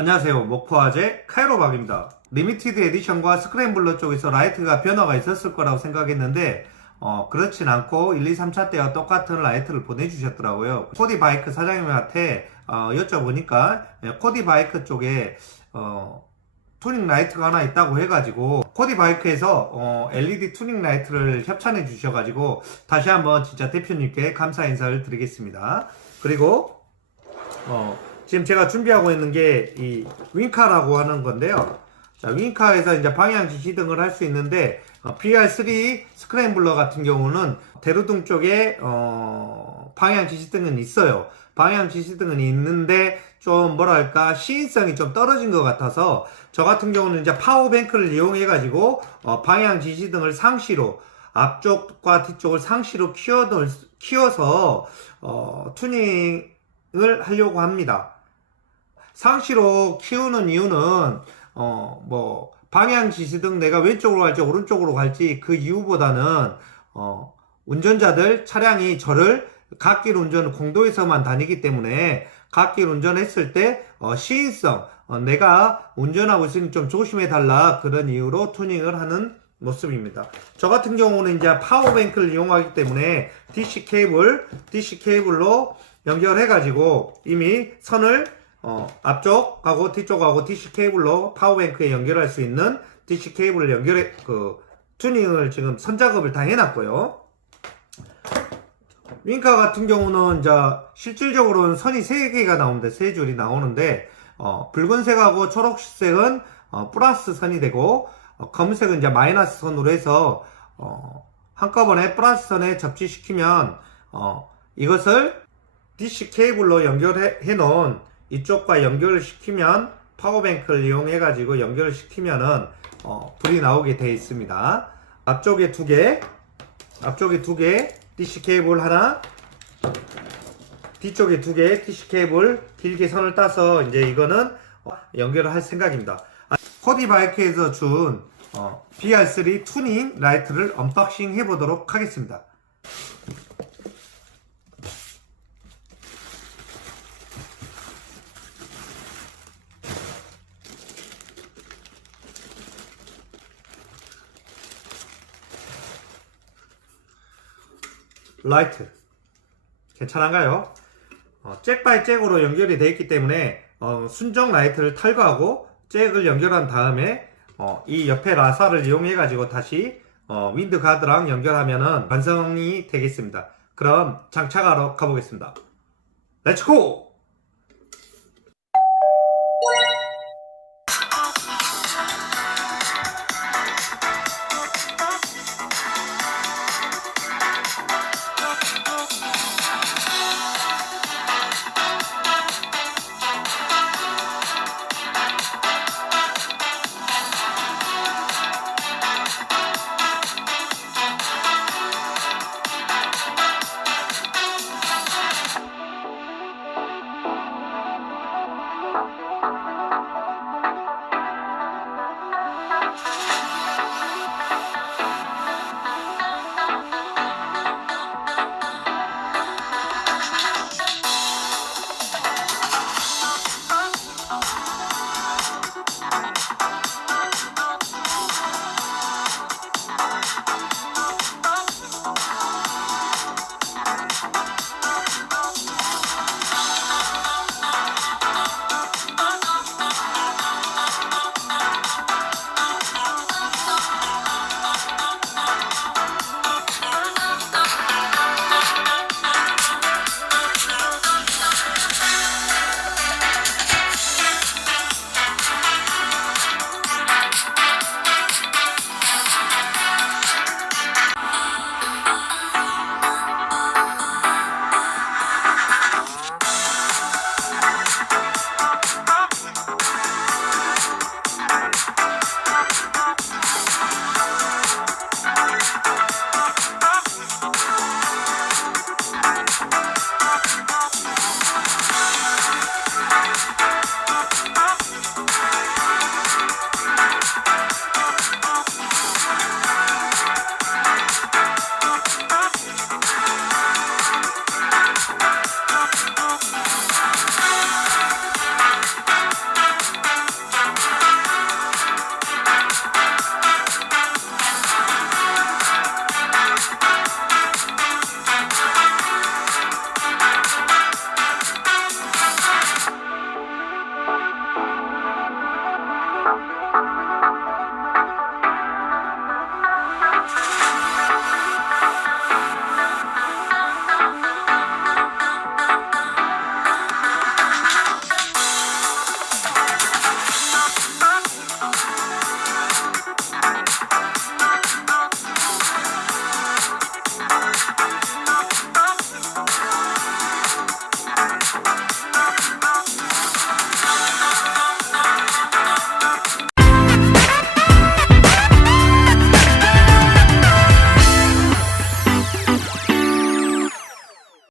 안녕하세요. 목포화재 카이로박입니다. 리미티드 에디션과 스크램블러 쪽에서 라이트가 변화가 있었을 거라고 생각했는데 어, 그렇진 않고 1, 2, 3차 때와 똑같은 라이트를 보내주셨더라고요. 코디 바이크 사장님한테 어, 여쭤보니까 예, 코디 바이크 쪽에 어, 투닝 라이트가 하나 있다고 해가지고 코디 바이크에서 어, LED 투닝 라이트를 협찬해 주셔가지고 다시 한번 진짜 대표님께 감사 인사를 드리겠습니다. 그리고 어, 지금 제가 준비하고 있는 게 이 윙카라고 하는 건데요. 자, 윙카에서 이제 방향 지 시등을 할 수 있는데 어, PR3 스크램블러 같은 경우는 대로등 쪽에 어, 방향 지시등은 있어요. 방향 지시등은 있는데 좀 뭐랄까 시인성이 좀 떨어진 것 같아서 저 같은 경우는 이제 파워뱅크를 이용해 가지고 어, 방향 지시등을 상시로 앞쪽과 뒤쪽을 상시로 키워들, 키워서 어, 투닝을 하려고 합니다. 상시로 키우는 이유는 어 뭐 방향 지시 등 내가 왼쪽으로 갈지 오른쪽으로 갈지 그 이유보다는 어 운전자들 차량이 저를 갓길 운전 공도에서만 다니기 때문에 갓길 운전했을 때 어, 시인성 어, 내가 운전하고 있으니 좀 조심해 달라 그런 이유로 투닝을 하는 모습입니다. 저 같은 경우는 이제 파워뱅크를 이용하기 때문에 DC 케이블, DC 케이블로 연결해 가지고 이미 선을 어, 앞쪽하고 뒤쪽하고 DC 케이블로 파워뱅크에 연결할 수 있는 DC 케이블을 연결해 그 튜닝을 지금 선 작업을 다 해놨고요. 윙카 같은 경우는 이제 실질적으로는 선이 3개가 나오는데 3줄이 나오는데 어, 붉은색하고 초록색은 어, 플러스 선이 되고 어, 검은색은 이제 마이너스 선으로 해서 어, 한꺼번에 플러스 선에 접지시키면 어, 이것을 DC 케이블로 연결해 놓은 이쪽과 연결을 시키면 파워뱅크를 이용해 가지고 연결을 시키면은 어, 불이 나오게 되어 있습니다. 앞쪽에 두 개, 앞쪽에 두 개, DC 케이블 하나, 뒤쪽에 두 개, DC 케이블 길게 선을 따서 이제 이거는 어, 연결을 할 생각입니다. 아, 코디 바이크에서 준 어, BR3 투닝 라이트를 언박싱 해보도록 하겠습니다. 라이트 괜찮은가요? 어, 잭 바이 잭으로 연결이 되어 있기 때문에 어, 순정 라이트를 탈거하고 잭을 연결한 다음에 어, 이 옆에 라사를 이용해 가지고 다시 어, 윈드 가드랑 연결하면은 완성이 되겠습니다. 그럼 장착하러 가보겠습니다. 렛츠고!